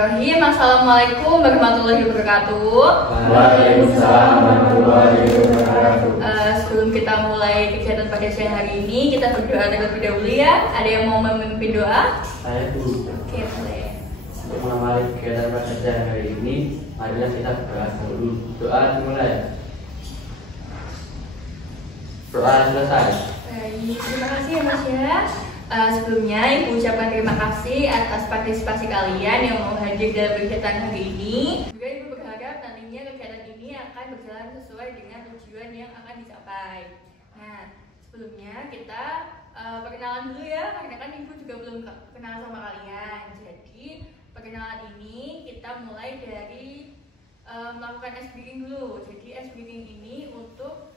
Bismillahirrahmanirrahim. Assalamualaikum warahmatullahi wabarakatuh. Waalaikumsalam warahmatullahi wabarakatuh. Sebelum kita mulai kegiatan pada siang hari ini, kita berdoa terlebih dahulu ya. Ada yang mau memimpin doa? Saya Bu. Oke, boleh. Untuk mengawali kegiatan pada siang hari ini, marilah kita berdoa dulu. Doa dimulai. Doa selesai. Baik, terima kasih ya Mas ya. Sebelumnya Ibu ucapkan terima kasih atas partisipasi kalian yang mau hadir dalam kegiatan hari ini. Juga Ibu berharap nantinya kegiatan ini akan berjalan sesuai dengan tujuan yang akan dicapai. Nah, sebelumnya kita perkenalan dulu ya, karena kan Ibu juga belum kenal sama kalian. Jadi perkenalan ini kita mulai dari melakukan ice breaking dulu. Jadi ice breaking ini untuk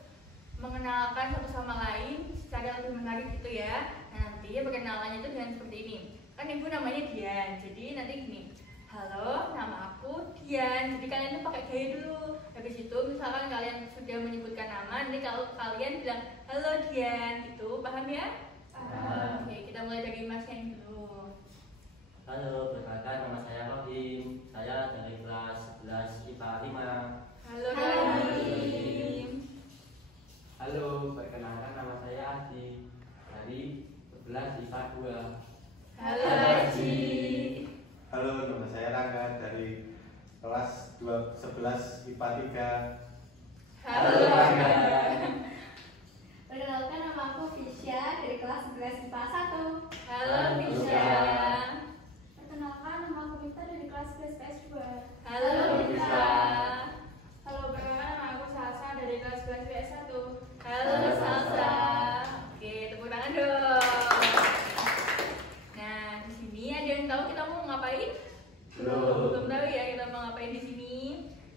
mengenalkan satu sama lain secara lebih menarik gitu ya. Nanti perkenalannya itu dengan seperti ini. Kan Ibu namanya Dian, jadi nanti gini. Halo, nama aku Dian. Jadi kalian tuh pakai gaya dulu. Habis itu misalkan kalian sudah menyebutkan nama, nanti kalau kalian bilang halo Dian gitu, paham ya? Paham. Oke, kita mulai dari Mas yang dulu. Halo, perkenalkan nama saya Rohim. Saya dari kelas 11 IPA 5. Halo Rahim. Halo, perkenalkan nama saya Adi dari 11 IPA 2. Halo Haji. Halo, nama saya Rangga dari kelas 11 IPA 3. Halo Rangga. Perkenalkan, nama aku Fisya dari kelas 11 IPA 1. Halo Fisya. Perkenalkan, nama aku Mita dari kelas 11 PS 2. Halo Mita. Halo, perkenalkan, nama aku Salsa dari kelas 11 PS 1. Halo Salsa. Oke, tepuk tangan dong. Nah, di sini ada yang tahu kita mau ngapain? Belum tahu ya kita mau ngapain di sini.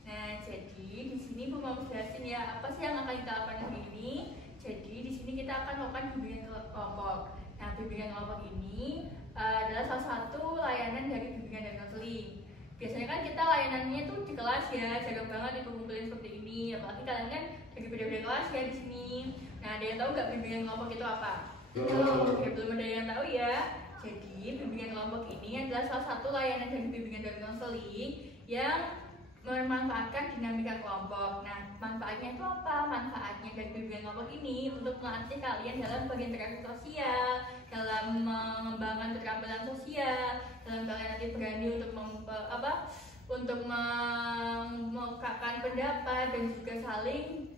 Nah, jadi di sini Bu mau jelasin ya apa sih yang akan kita lakukan hari ini. Jadi di sini kita akan melakukan bimbingan kelompok. Nah, bimbingan kelompok ini adalah salah satu layanan dari bimbingan dan konseling. Biasanya kan kita layanannya tuh di kelas ya, jarang banget dikumpulin seperti ini. Apalagi kalian kan lagi beda-beda kelas ya di sini. Nah, ada yang tahu nggak bimbingan kelompok itu apa? Oke, belum ada yang tahu ya. Jadi bimbingan kelompok ini adalah salah satu layanan dari bimbingan dan konseling yang memanfaatkan dinamika kelompok. Nah, manfaatnya itu apa? Manfaatnya dari bimbingan kelompok ini untuk melatih kalian dalam berinteraksi sosial, dalam mengembangkan keterampilan sosial, dalam kalian nanti berani untuk untuk mengungkapkan pendapat dan juga saling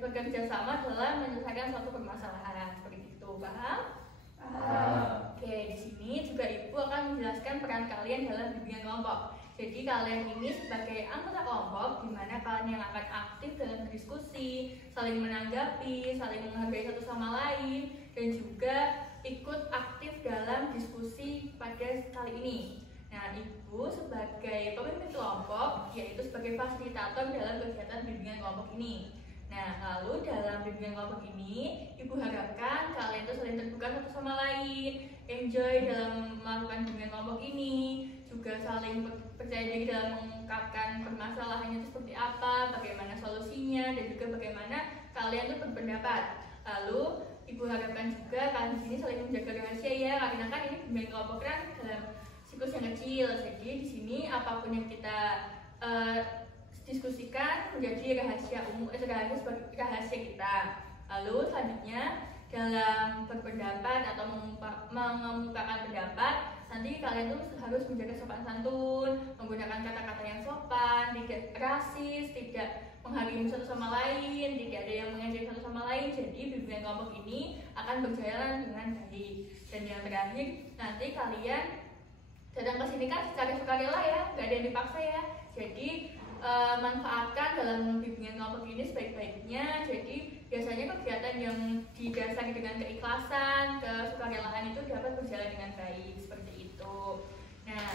bekerja sama dalam menyelesaikan suatu permasalahan seperti itu. Paham? Oke, di sini juga Ibu akan menjelaskan peran kalian dalam bimbingan kelompok. Jadi kalian ini sebagai anggota kelompok di mana kalian yang akan aktif dalam berdiskusi, saling menanggapi, saling menghargai satu sama lain, dan juga ikut aktif dalam diskusi pada kali ini. Nah, Ibu sebagai pemimpin kelompok, yaitu sebagai fasilitator dalam kegiatan bimbingan kelompok ini. Nah, lalu dalam bimbingan kelompok ini, Ibu harapkan kalian itu saling terbuka satu sama lain, enjoy dalam melakukan bimbingan kelompok ini, juga saling percaya diri dalam mengungkapkan permasalahannya itu seperti apa, bagaimana solusinya, dan juga bagaimana kalian itu berpendapat. Lalu, Ibu harapkan juga kalian di sini saling menjaga rahasia ya, karena kan ini bimbingan kelompok kan dalam siklus yang kecil. Jadi di sini apapun yang kita diskusikan menjadi rahasia umum, sebagai rahasia kita. Lalu selanjutnya dalam berpendapat atau mengemukakan pendapat, nanti kalian tuh harus menjaga sopan santun, menggunakan kata-kata yang sopan, tidak rasis, tidak menghakimi satu sama lain, tidak ada yang mengejek satu sama lain. Jadi bimbingan kelompok ini akan berjalan dengan baik. Dan yang terakhir, nanti kalian datang ke sini kan secara sukarela ya, nggak ada yang dipaksa ya. Jadi manfaatkan dalam bimbingan kelompok ini sebaik-baiknya. Jadi biasanya kegiatan yang didasari dengan keikhlasan, kesukarelaan itu dapat berjalan dengan baik seperti itu. Nah,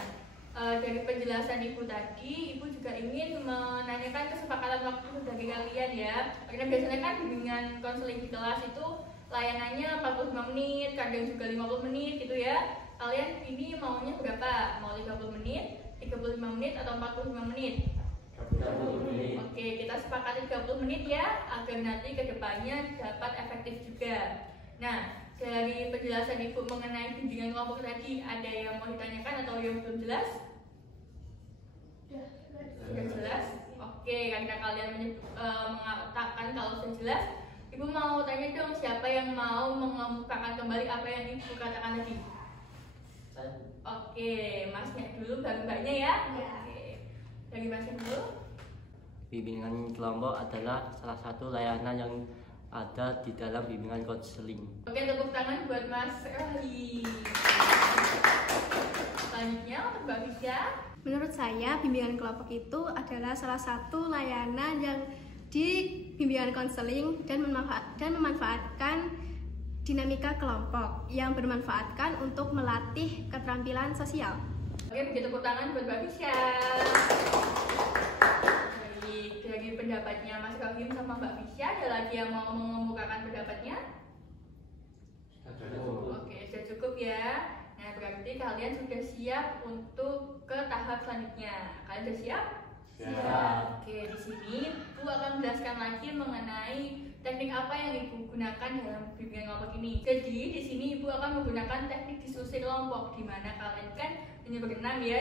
dari penjelasan Ibu tadi, Ibu juga ingin menanyakan kesepakatan waktu dari kalian ya. Karena biasanya kan bimbingan konseling di kelas itu layanannya 45 menit, kadang juga 50 menit gitu ya. Kalian ini maunya berapa? Mau 50 menit, 35 menit, atau 45 menit? 30 menit. Oke, kita sepakati 30 menit ya, agar nanti kedepannya dapat efektif juga. Nah, dari penjelasan Ibu mengenai bimbingan kelompok tadi, ada yang mau ditanyakan atau yang belum jelas? Sudah jelas? Oke, karena kalian mengatakan kalau sudah jelas, Ibu mau tanya dong, siapa yang mau mengemukakan kembali apa yang Ibu katakan tadi? Saya. Oke, Masnya dulu, baru Mbaknya ya? Iya. Oke, dari Masnya dulu. Bimbingan kelompok adalah salah satu layanan yang ada di dalam bimbingan konseling. Oke, tepuk tangan buat Mas Rohi. Selanjutnya untuk Mbak Fisya. Menurut saya, bimbingan kelompok itu adalah salah satu layanan yang di bimbingan konseling dan memanfaatkan dinamika kelompok yang bermanfaatkan untuk melatih keterampilan sosial. Oke, beri tepuk tangan buat Mbak Fisya. Baik, dari pendapatnya Mas Rohim sama Mbak Fisya, ada lagi yang mau mengemukakan pendapatnya? Oke, sudah cukup ya. Nah, berarti kalian sudah siap untuk ke tahap selanjutnya. Kalian sudah siap? Siap. Oke, di sini Ibu akan menjelaskan lagi mengenai teknik apa yang Ibu gunakan dalam bimbingan kelompok ini. Jadi, di sini Ibu akan menggunakan teknik diskusi kelompok, di mana kalian kan hanya berenam ya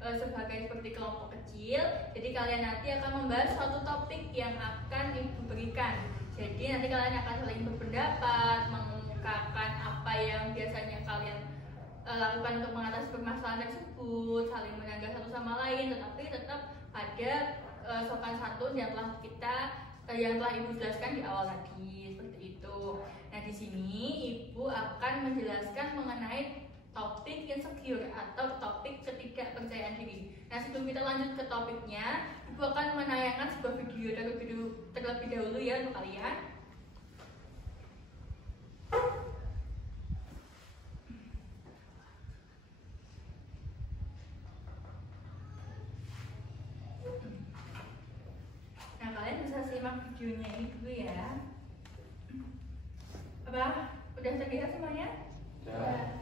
sebagai seperti kelompok kecil. Jadi kalian nanti akan membahas suatu topik yang akan Ibu berikan. Jadi nanti kalian akan saling berpendapat, mengemukakan apa yang biasanya kalian lakukan untuk mengatasi permasalahan tersebut, saling menyanggah satu sama lain, tetapi tetap ada sopan santun yang telah Ibu jelaskan di awal tadi, seperti itu. Nah, di sini Ibu akan menjelaskan mengenai topik insecure atau topik ketidakpercayaan diri. Nah, sebelum kita lanjut ke topiknya, Ibu akan menayangkan sebuah video terlebih dahulu ya untuk kalian. Nah, kalian bisa simak videonya ini dulu ya. Apa? Udah terlihat semuanya? Sudah.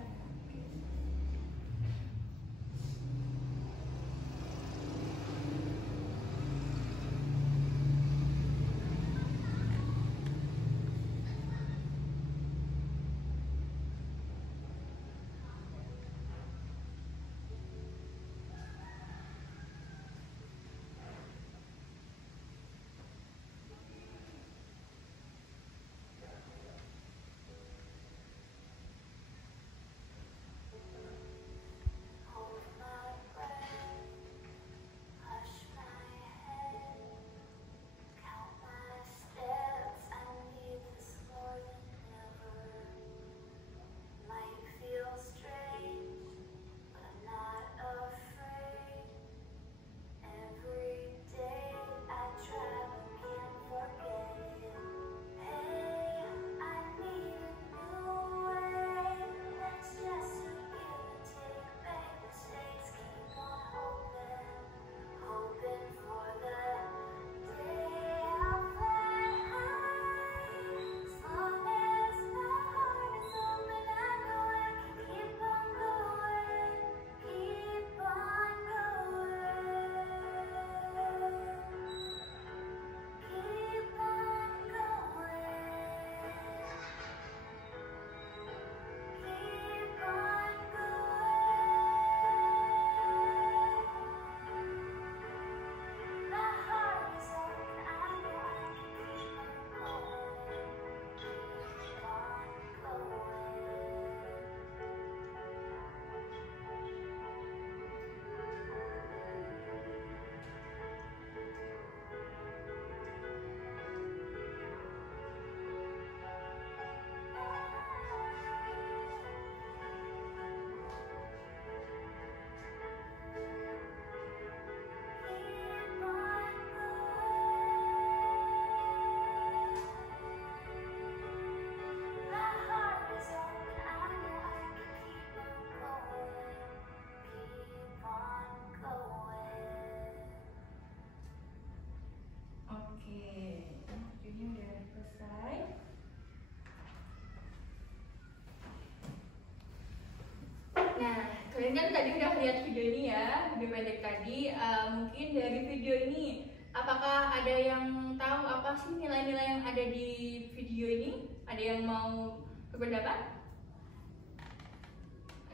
Kalian kan tadi udah lihat video ini ya, video pendek tadi. Mungkin dari video ini, apakah ada yang tahu apa sih nilai-nilai yang ada di video ini? Ada yang mau berpendapat?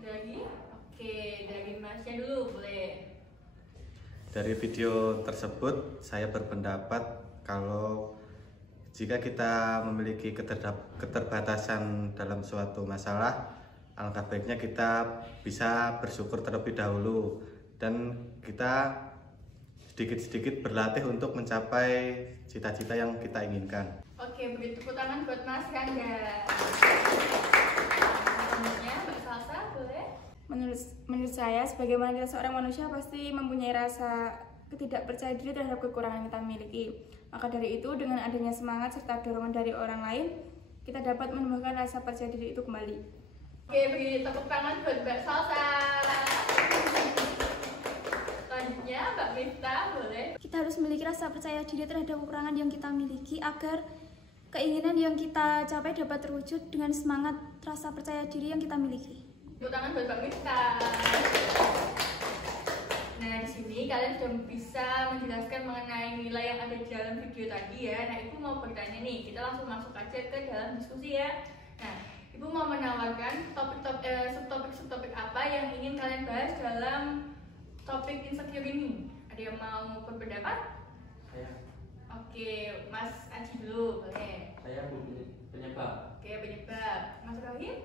Ada lagi? Oke, dari Masnya dulu boleh. Dari video tersebut, saya berpendapat kalau jika kita memiliki keterbatasan dalam suatu masalah, alangkah baiknya kita bisa bersyukur terlebih dahulu dan kita sedikit-sedikit berlatih untuk mencapai cita-cita yang kita inginkan. Oke, beri tepuk tangan buat Mas Rangga. Selanjutnya Mbak Salsa, boleh? Menurut saya, sebagaimana kita seorang manusia pasti mempunyai rasa ketidakpercaya diri terhadap kekurangan yang kita miliki. Maka dari itu, dengan adanya semangat serta dorongan dari orang lain, kita dapat menumbuhkan rasa percaya diri itu kembali. Oke, beri tepuk tangan buat Mbak Salsa. Selanjutnya Mbak Miftah, boleh? Kita harus memiliki rasa percaya diri terhadap kekurangan yang kita miliki agar keinginan yang kita capai dapat terwujud dengan semangat rasa percaya diri yang kita miliki. Tepuk tangan buat Mbak Miftah. Nah, di sini kalian sudah bisa menjelaskan mengenai nilai yang ada di dalam video tadi ya. Nah, Ibu mau bertanya nih, kita langsung masuk aja ke dalam diskusi ya. Nah, Ibu mau menawarkan subtopik apa yang ingin kalian bahas dalam topik insecure ini. Ada yang mau berpendapat? Saya Mas Aji dulu, boleh. penyebab. Penyebab. Mas Rohim?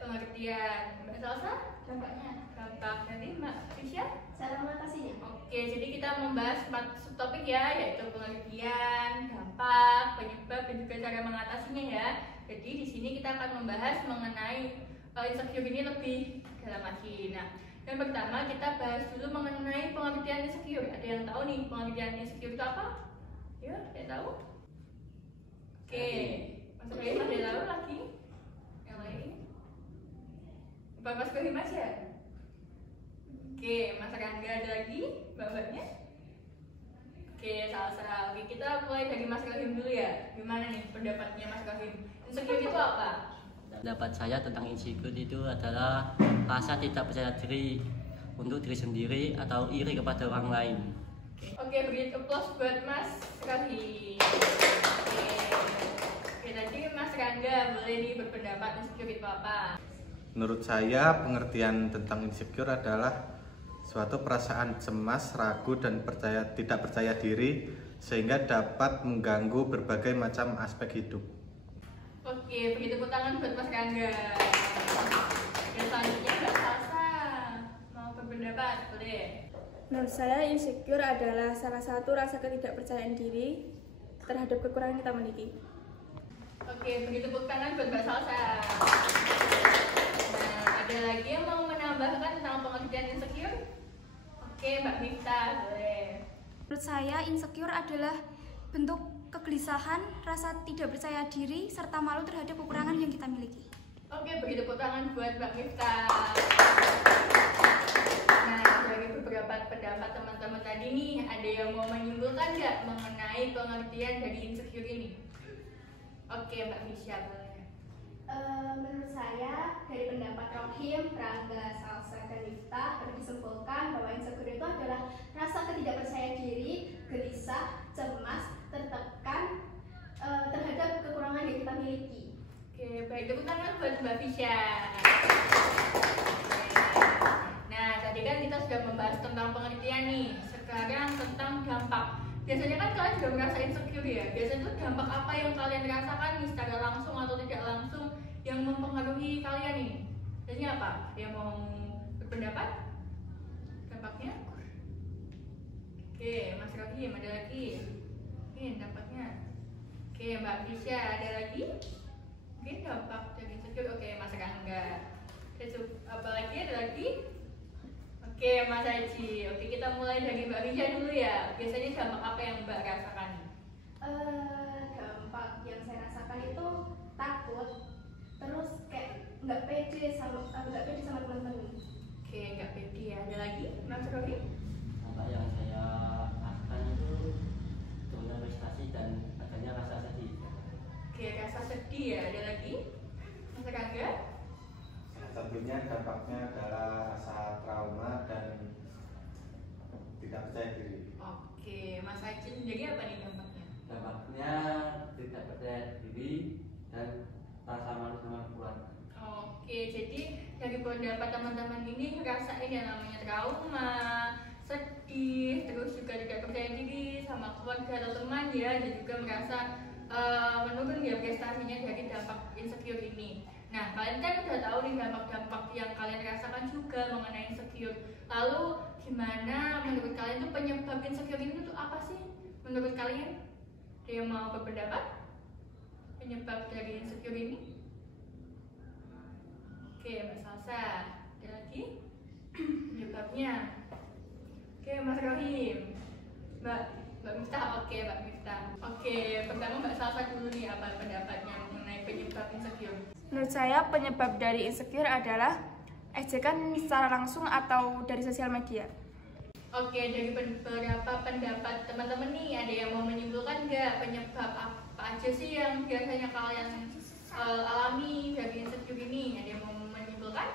Pengertian. Mbak Salsa? Dampaknya. Dampak. Nanti Mbak Fisya? Cara mengatasinya. Jadi kita membahas 4 subtopik ya, yaitu pengertian, dampak, penyebab, dan juga cara mengatasinya ya. Jadi di sini kita akan membahas mengenai insecure ini lebih dalam lagi. Nah, yang pertama kita bahas dulu mengenai pengertian insecure. Ada yang tahu nih pengertian insecure itu apa? Ya, ada yang tahu? Mas Rohim ada yang tahu lagi? Yang lain? Mas Rohim aja? Mas Rangga ada lagi? Mbak-mbaknya? Salah. Kita mulai dari Mas Rohim dulu ya. Gimana nih pendapatnya Mas Rohim? Insecure itu apa? Pendapat saya tentang insecure itu adalah rasa tidak percaya diri untuk diri sendiri atau iri kepada orang lain. Beri applause buat Mas Rohim. Tadi Mas Rangga boleh nih berpendapat insecure itu apa? Menurut saya, pengertian tentang insecure adalah suatu perasaan cemas, ragu, dan tidak percaya diri sehingga dapat mengganggu berbagai macam aspek hidup. Beri tepuk tangan buat Mas Rangga. Dan selanjutnya Mbak Salsa mau berpendapat, boleh? Menurut saya, insecure adalah salah satu rasa ketidakpercayaan diri terhadap kekurangan yang kita miliki. Beri tepuk tangan buat Mbak Salsa. Nah, ada lagi yang mau menambahkan tentang pengertian insecure? Mbak Miftah, boleh. Menurut saya, insecure adalah bentuk kegelisahan, rasa tidak percaya diri, serta malu terhadap kekurangan yang kita miliki. Beri tepuk tangan buat Mbak Miftah. Nah, dari beberapa pendapat teman-teman tadi nih, ada yang mau menyimpulkan nggak mengenai pengertian dari insecure ini? Mbak Fisya, boleh. Menurut saya, dari pendapat Rohim, Rangga, Salsa, dan Miftah dapat disimpulkan bahwa insecure itu adalah rasa ketidakpercaya diri, gelisah, cemas, tertekan terhadap kekurangan yang kita miliki. Baik, tepuk tangan buat Mbak Fisya. Nah, tadi kan kita sudah membahas tentang pengertian nih. Sekarang tentang dampak. Biasanya kan kalian juga merasa insecure ya. Biasanya itu dampak apa yang kalian rasakan nih secara langsung atau tidak langsung yang mempengaruhi kalian nih? Biasanya apa? Ada yang mau berpendapat? Dampaknya? Mas Rohim ada lagi? Dampaknya. Mbak Fisya ada lagi? Mungkin dampak dari insecure. Mas Rangga. Apa lagi? Ada lagi? Mas Haji. Kita mulai dari Mbak Fisya dulu ya. Biasanya dampak apa yang Mbak rasakan? Dampak yang saya rasakan itu takut, terus kayak nggak pede sama teman-teman. Nggak pede ya. Ada lagi, Mas Rohim? Dampak yang saya rasakan itu turunnya prestasi dan adanya rasa sedih. Rasa sedih ya. Ada lagi, Mas Rangga? Tentunya dampaknya adalah rasa trauma dan tidak percaya diri. Mas Haji sendiri apa nih dampaknya? Dampaknya tidak percaya diri dan rasa malu sama keluarga. Jadi dari pendapat teman-teman ini ngerasain yang namanya trauma, sedih, terus juga tidak percaya diri sama keluarga atau teman ya, dan juga merasa menurun ya prestasinya dari dampak insecure ini. Nah, kalian kan udah tahu nih dampak-dampak yang kalian rasakan juga mengenai insecure. Lalu gimana menurut kalian tuh penyebab insecure ini tuh apa sih? Menurut kalian? Ada yang mau berpendapat? Penyebab dari insecure ini? Oke, Mbak Salsa. Ada lagi? Penyebabnya? Oke, Mas Rohim. Mbak Miftah, oke Mbak Miftah. Oke, pertama Mbak Salsa dulu nih, apa pendapatnya mengenai penyebab insecure? Menurut saya penyebab dari insecure adalah ejekan secara langsung atau dari sosial media. Oke, dari beberapa pendapat teman-teman nih, ada yang mau menyimpulkan nggak penyebab apa aja sih yang biasanya kalian alami dari insecure ini? Ada yang mau menyimpulkan?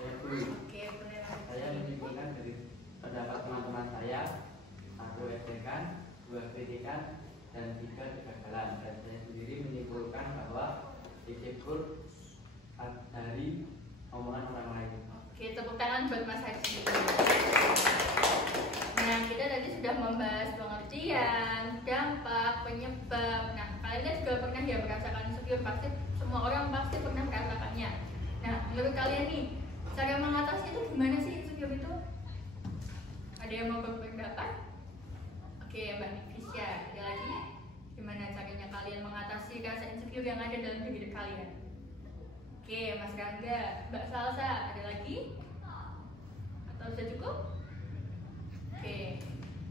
Oke, benar. Saya menyimpulkan dari pendapat teman-teman saya, 1 ejekan, 2 kritikan, dan 3 kegagalan. Dan saya sendiri menyimpulkan bahwa insecure dari omongan orang lain. Oke, tepuk tangan buat Mas Haji. Nah, kita tadi sudah membahas pengertian, dampak, penyebab. Nah, kalian kan juga pernah ya merasakan insecure, pasti semua orang pasti pernah merasakannya. Nah, menurut kalian nih, cara mengatasi itu gimana sih insecure itu? Ada yang mau berpendapat? Oke, Mbak Nifisya, ada lagi? Gimana caranya kalian mengatasi rasa insecure yang ada dalam diri kalian? Oke, Mas Rangga, Mbak Salsa, ada lagi? Atau sudah cukup? Oke,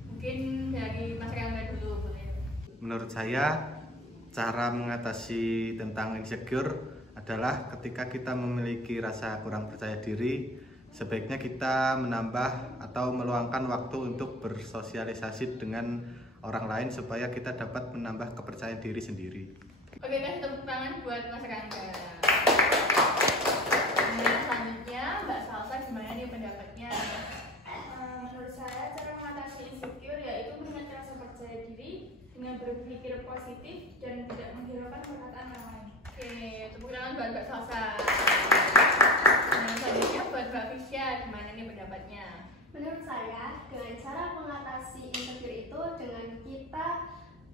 mungkin dari Mas Rangga dulu boleh. Menurut saya, cara mengatasi tentang insecure adalah ketika kita memiliki rasa kurang percaya diri, sebaiknya kita menambah atau meluangkan waktu untuk bersosialisasi dengan orang lain supaya kita dapat menambah kepercayaan diri sendiri. Oke, kasih tepuk tangan buat Mas Rangga. Nah, selanjutnya Mbak Salsa gimana nih pendapatnya? Menurut saya cara mengatasi insecure yaitu meningkatkan rasa percaya diri dengan berpikir positif dan tidak menghiraukan perkataan orang lain. Oke, tepuk tangan buat Mbak Salsa. Nah, selanjutnya buat Mbak Fisya, gimana nih pendapatnya? Menurut saya, dengan cara mengatasi insecure itu dengan kita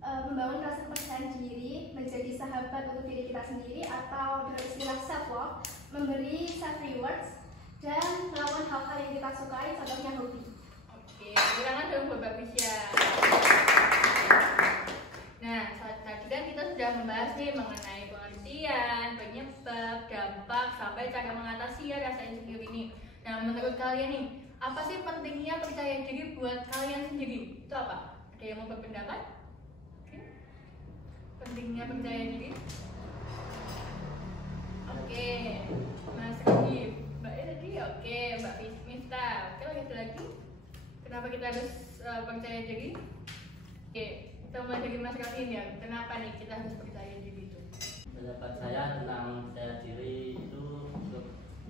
membangun rasa kepercayaan diri, menjadi sahabat untuk diri kita sendiri, atau dengan istilah self love, memberi self rewards, dan melakukan hal-hal yang kita sukai, contohnya hobi. Oke, tepuk tangan dong buat Mbak Fisya. Nah, tadi kan kita sudah membahas nih mengenai pengertian, penyebab, dampak, sampai cara mengatasi ya rasa insecure ini. Nah, menurut kalian nih, apa sih pentingnya percaya diri buat kalian sendiri? Itu apa? Ada yang mau berpendapat? Oke. Pentingnya percaya diri? Oke, Mas Rahim. Mbak tadi oke, Mbak Miftah. Oke, lagi lagi. Kenapa kita harus percaya diri? Oke, kita mulai dari Mas Rahim ya. Kenapa nih kita harus percaya diri itu? Pendapat saya tentang percaya diri itu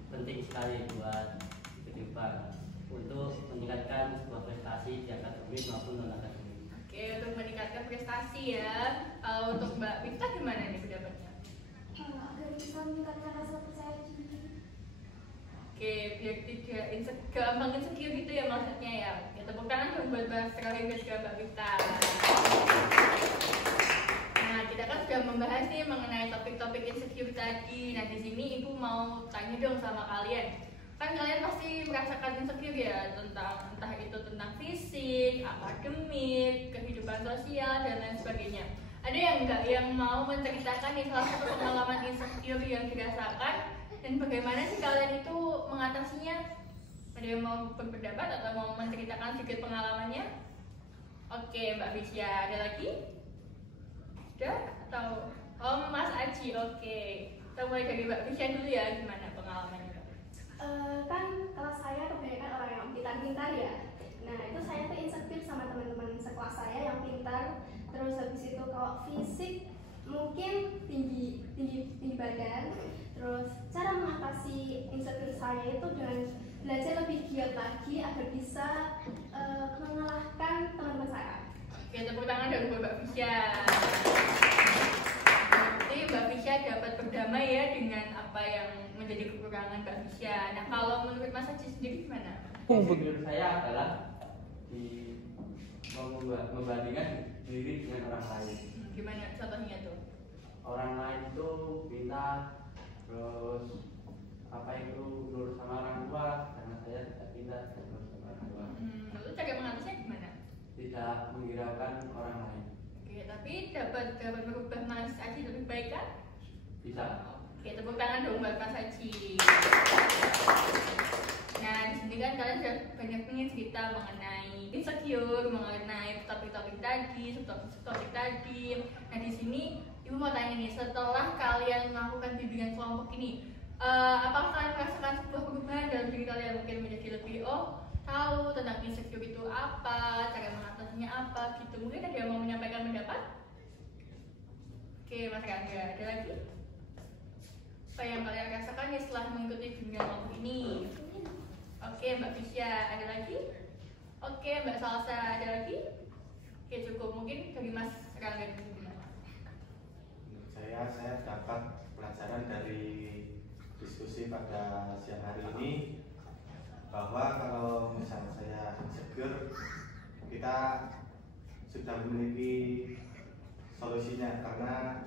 penting sekali buat kehidupan untuk meningkatkan sebuah prestasi di akademik maupun non akademik. Oke, untuk meningkatkan prestasi ya. Kalau untuk Mbak Miftah gimana nih pendapatnya? Agar bisa meningkatkan rasa percaya diri. Oke, biar tidak gampang insecure gitu ya maksudnya ya. Oke, tepuk tangan dong buat Mas Rahim dan juga Mbak Miftah. Nah, kita kan sudah membahas nih mengenai topik-topik insecure tadi. Nah, di sini Ibu mau tanya dong sama kalian. Kan kalian pasti merasakan insecure ya tentang entah itu tentang fisik, akademik, kehidupan sosial dan lain sebagainya. Ada yang enggak yang mau menceritakan nih salah satu pengalaman insecure yang dirasakan dan bagaimana sih kalian itu mengatasinya? Ada yang mau berpendapat atau mau menceritakan sedikit pengalamannya? Oke, Mbak Fisya, ada lagi? Ada? Atau Mas Aji? Oke, kita mulai dari Mbak Fisya dulu ya, gimana pengalamannya? Kan kalau saya kebanyakan orang yang pintar-pintar ya. Nah, itu saya tuh insecure sama teman-teman sekelas saya yang pintar. Terus habis itu kalau fisik mungkin tinggi badan. Terus cara mengatasi insecure saya itu dengan belajar lebih giat lagi agar bisa mengalahkan teman-teman saya. Oke, tepuk tangan dari Mbak Fisya. Nanti Mbak Fisya dapat berdamai ya dengan apa yang menjadi kekurangan Mbak Fisya. Nah, kalau menurut Mas Haji sendiri gimana? Menurut saya adalah membandingkan diri dengan orang lain. Gimana contohnya tuh? Orang lain itu pintar, terus apa itu nurut sama orang tua, karena saya tidak pintar dan nurut sama orang tua. Lalu cara mengatasnya gimana? Tidak menghiraukan orang lain. Oke, tapi dapat merubah Mas Aji lebih baik kan? Bisa. Oke, tepuk tangan dong buat Mas Aji. Nah, di sini kan kalian sudah banyak nih cerita mengenai insecure, mengenai topik-topik tadi, subtopik tadi. Nah, di sini Ibu mau tanya nih, setelah kalian melakukan bimbingan kelompok ini, apakah kalian merasakan sebuah perubahan dalam diri kalian? Mungkin menjadi lebih tahu tentang insecure itu apa, cara mengatasinya apa, gitu. Mungkin ada yang mau menyampaikan pendapat? Oke, Mas Rangga, ada lagi? Apa yang kalian rasakan ya setelah mengikuti bimbingan kelompok ini? Oke, Mbak Fisya, ada lagi? Oke, Mbak Salsa, ada lagi? Oke, cukup. Mungkin dari Mas Rangga dulu. Saya dapat pelajaran dari diskusi pada siang hari ini bahwa kalau misalnya saya insecure, kita sudah memiliki solusinya karena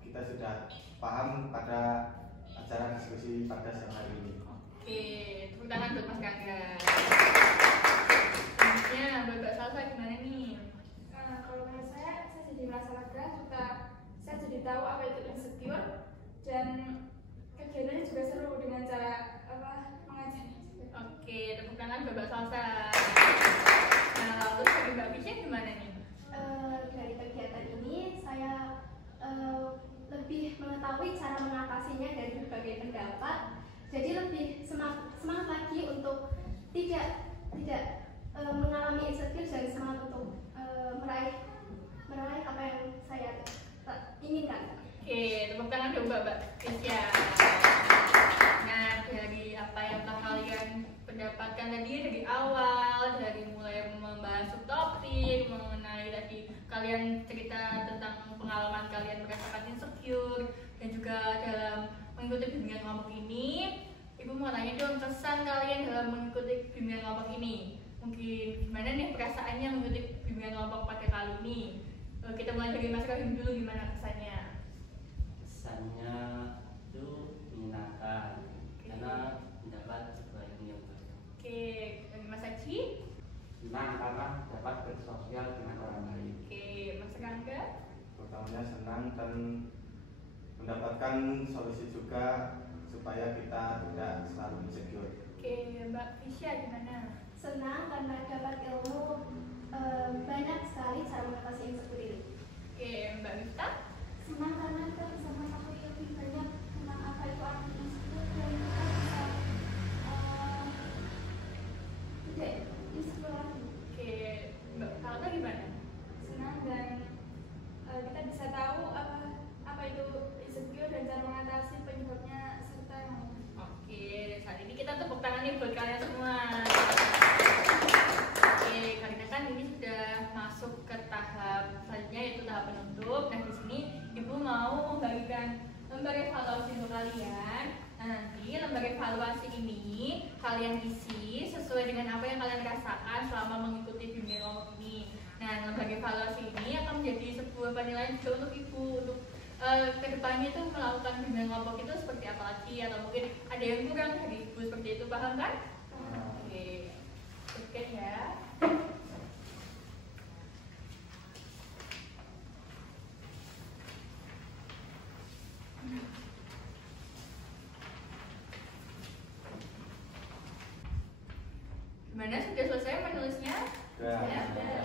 kita sudah paham pada acara diskusi pada siang hari ini. Oke, tepuk tangan buat Mas Rangga. Selanjutnya, Mbak Salsa gimana nih? Nah, kalau menurut saya jadi merasa lega, juga saya jadi tahu apa itu insecure dan kegiatannya juga seru dengan cara mengajarnya juga. Oke, tepuk tangan buat Mbak Salsa. Nah, lalu dari Mbak Fisya gimana nih? Dari kegiatan ini saya lebih mengetahui cara mengatasinya dari berbagai pendapat, jadi lebih semangat lagi untuk tidak mengalami insecure dan semangat untuk meraih apa yang saya inginkan. Oke, tepuk tangan dong Mbak Fisya. Nah, dari apa yang telah kalian pendapatkan tadi dari awal, dari mulai membahas subtopik, mengenai tadi kalian cerita tentang pengalaman kalian merasakan insecure, dan juga dalam mengikuti bimbingan kelompok ini, Ibu mau tanya dong kesan kalian dalam mengikuti bimbingan kelompok ini. Mungkin gimana nih perasaannya mengikuti bimbingan kelompok pada kali ini? Kita mulai dari Mas Rahim dulu, gimana kesannya? Kesannya itu menyenangkan karena mendapat sebuah ilmu yang baru. Oke, dari Mas Aji? Senang karena dapat bersosial dengan orang lain. Oke, Mas Rangga? Pertamanya senang dan mendapatkan solusi juga supaya kita tidak selalu insecure. Oke, Mbak Fisya gimana? Senang karena dapat ilmu banyak sekali cara mengatasi insecure ini. Oke, Mbak Mita? Senang karena kita bisa mengetahui lebih banyak tentang apa itu arti insecure dan kita bisa tidak insecure lagi. Oke, Mbak Kalta gimana? Senang dan kita bisa tahu apa itu insecure dan cara mengatasi penyebabnya serta yang lain. Oke, saat ini kita tepuk tangan nih buat kalian semua. Oke, karena kan ini sudah masuk ke tahap selanjutnya yaitu tahap penutup. Nah, di sini Ibu mau membagikan lembar evaluasi untuk kalian. Nah, nanti lembar evaluasi ini kalian isi sesuai dengan apa yang kalian rasakan selama mengikuti bimbingan kelompok ini. Nah, lembar evaluasi ini akan menjadi sebuah penilaian juga untuk Ibu untuk kedepannya itu melakukan bimbingan kelompok itu seperti apa lagi, atau mungkin ada yang kurang dari Ibu seperti itu, paham kan? Oke, oke ya. Gimana, sudah selesai menulisnya? Sudah.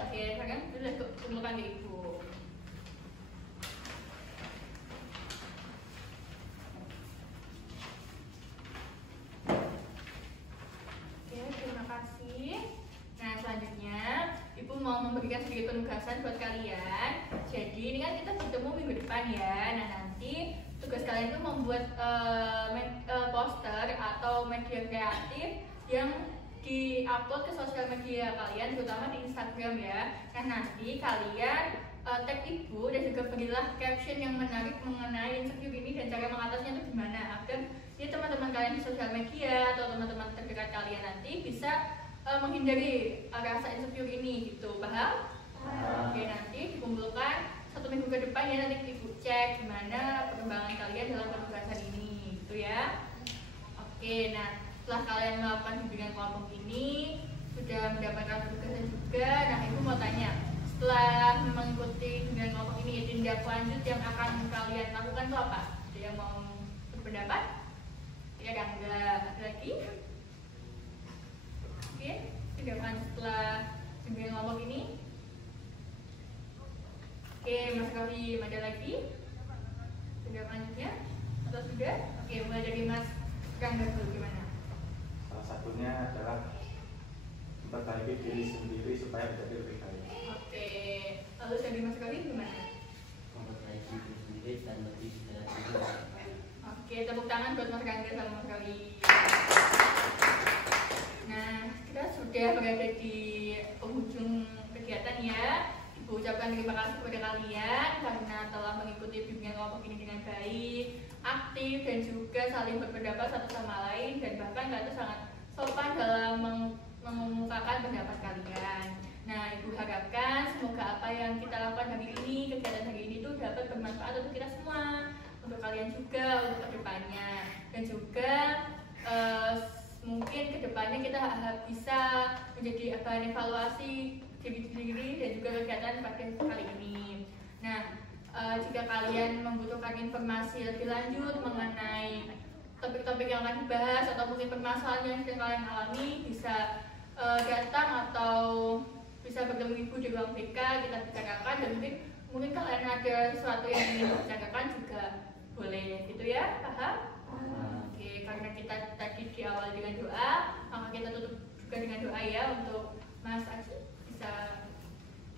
Oke, sekarang sudah kumpulkan di Ibu. Oke, terima kasih. Nah, selanjutnya Ibu mau memberikan sedikit penugasan buat kalian. Jadi ini kan kita bertemu minggu depan ya. Nah, nanti tugas kalian itu membuat poster atau media kreatif yang di-upload ke sosial media kalian, terutama di Instagram ya. Nah, nanti kalian tag Ibu dan juga berilah caption yang menarik mengenai insecure ini dan cara mengatasinya itu gimana, agar ya teman-teman kalian di sosial media atau teman-teman terdekat kalian nanti bisa menghindari rasa insecure ini gitu, paham? Oke, nanti dikumpulkan 1 minggu ke depan ya, nanti ibu cek gimana perkembangan kalian dalam penugasan ini gitu ya. Oke, nah setelah kalian melakukan bimbingan kelompok ini sudah mendapatkan penugasan juga, nah ibu mau tanya, setelah mengikuti bimbingan kelompok ini tindak lanjut yang akan kalian lakukan itu apa? Ada yang mau berpendapat? Ya kan, enggak ada lagi? Oke, tindak lanjut setelah bimbingan kelompok ini. Oke, Mas Kavi, ada lagi? Tindak lanjutnya? Atau sudah? Oke, mulai dari Mas Rangga dulu, gimana? Salah satunya adalah memperbaiki diri sendiri supaya menjadi lebih baik. Oke, lalu dari Mas Kavi gimana? Memperbaiki diri sendiri dan lebih berguna. Oke, tepuk tangan buat Mas Rangga sama Mas Kavi. Nah, kita sudah berada di penghujung kegiatan ya. Ibu ucapkan terima kasih kepada kalian karena telah mengikuti bimbingan kelompok ini dengan baik, aktif, dan juga saling berpendapat satu sama lain, dan bahkan kalian itu sangat sopan dalam mengemukakan pendapat kalian. Nah, Ibu harapkan semoga apa yang kita lakukan hari ini, kegiatan hari ini itu dapat bermanfaat untuk kita semua, untuk kalian juga, untuk kedepannya, dan juga mungkin kedepannya kita bisa menjadi bahan evaluasi diri sendiri dan juga kegiatan pada kali ini. Nah, jika kalian membutuhkan informasi lebih lanjut mengenai topik-topik yang akan dibahas atau mungkin permasalahan yang sedang kalian alami, bisa datang atau bisa bertemu Ibu di ruang BK, kita bicarakan, dan mungkin kalian ada sesuatu yang ingin dibicarakan juga boleh gitu ya, paham? Oke, karena kita tadi diawali dengan doa, maka kita tutup juga dengan doa ya. Untuk Mas Aji bisa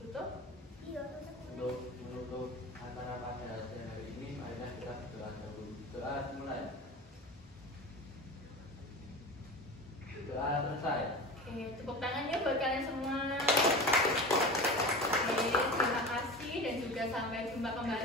tutup? Iya. Untuk menutup acara pada hari ini, marilah kita berdoa dahulu. Doa mulai. Doa selesai. Oke, tepuk tangannya buat kalian semua. Oke, terima kasih dan juga sampai jumpa kembali.